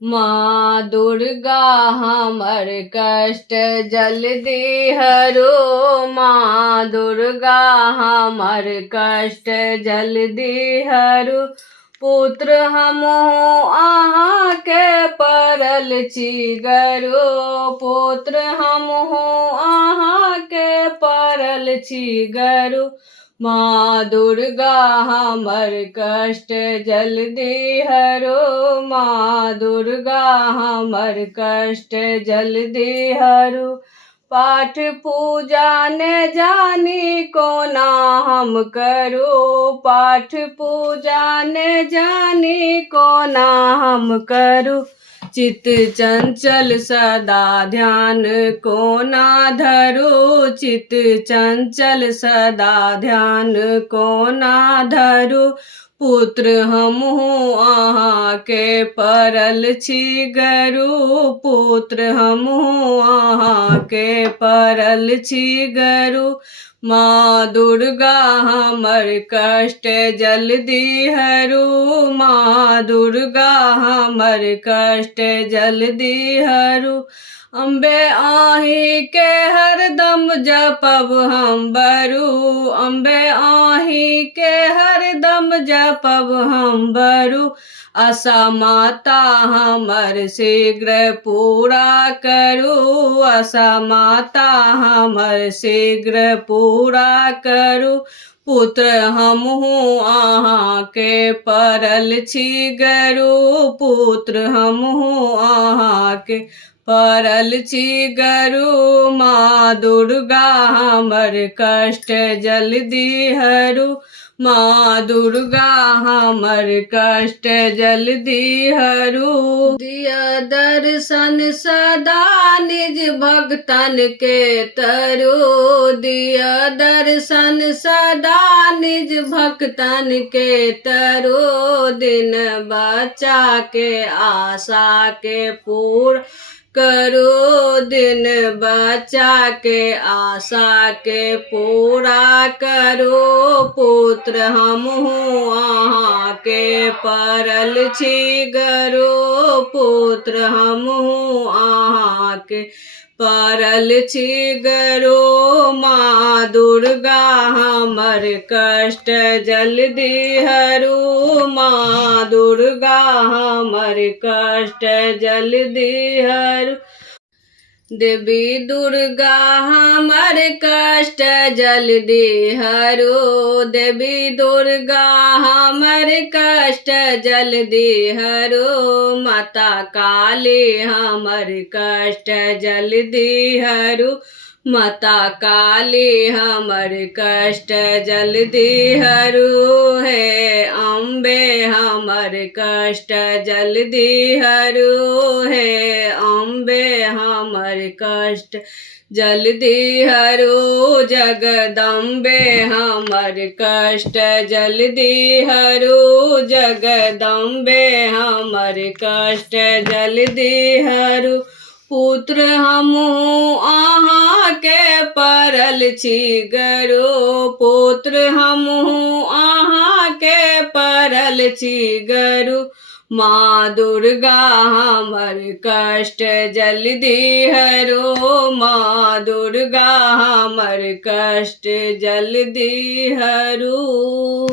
माँ दुर्गा हमर कष्ट जल्दी हरो। माँ दुर्गा हमर कष्ट जल्दी हरो। पुत्र हमहु अहाँके पड़ल छी गरो। पुत्र हमहु अहाँके पड़ल छी गरो। माँ दुर्गा हमर कष्ट जल्दी हरो। माँ दुर्गा हमर कष्ट जल्दी हरो। पाठ पूजा ने जानी कोना हम करो। पाठ पूजा ने जानी कोना हम करो। चित चंचल सदा ध्यान कोना धरो। चित चंचल सदा ध्यान कोना धरो। पुत्र हमहु अहाँके पड़ल छी गरो। पुत्र हमहु अहाँके पड़ल छी गरो। माँ दुर्गा हमर कष्ट जल्दी हरो। माँ दुर्गा हमर कष्ट जल्दी हरो। अम्बे आही के हरदम जपब हम बरू। अम्बे आही के हरदम जपब हम बरू। आशा माता हमर शीघ्र पूरा करू। आशा माता हमर शीघ्र पूरा करू। पुत्र हमहु अहाँके पड़ल छी गरो। पुत्र हमहु अहाँके पड़ल छी गरो। माँ दुर्गा हमर कष्ट जल्दी हरो। माँ दुर्गा हमर कष्ट जल्दी हरो। दिया दर्शन सदा निज भक्तन के तरो। दिया दर्शन सदा निज भक्तन के तरो। दिन बच्चा के आशा के पूर्ण करो। दिन बच्चा के आशा के पूरा करो। पुत्र हमहु अहाँके पड़ल छी गरो। पुत्र हमहु अहाँके पड़ल छी गरो। माँ दुर्गा हमर कष्ट जल्दी हरो। माँ दुर्गा हमर कष्ट जल्दी हरो। देवी दुर्गा हमर कष्ट जल्दी हरो। देवी दुर्गा हमर कष्ट जल्दी हरो। माता काली हमर कष्ट जल्दी हरो। माता काली हमर कष्ट जल्दी हरो। हे अम्बे हमर कष्ट जल्दी हरो। हे अम्बे हमर कष्ट जल्दी हरो। जगदम्बे हमर कष्ट जल्दी हरो। जगदम्बे हमर कष्ट जल्दी हरो। पुत्र हमहु अहाँके पड़ल छी गरो। पुत्र हमहु अहाँके पड़ल छी गरो। माँ दुर्गा हमर कष्ट जल्दी हरो। माँ दुर्गा हमर कष्ट जल्दी हरो।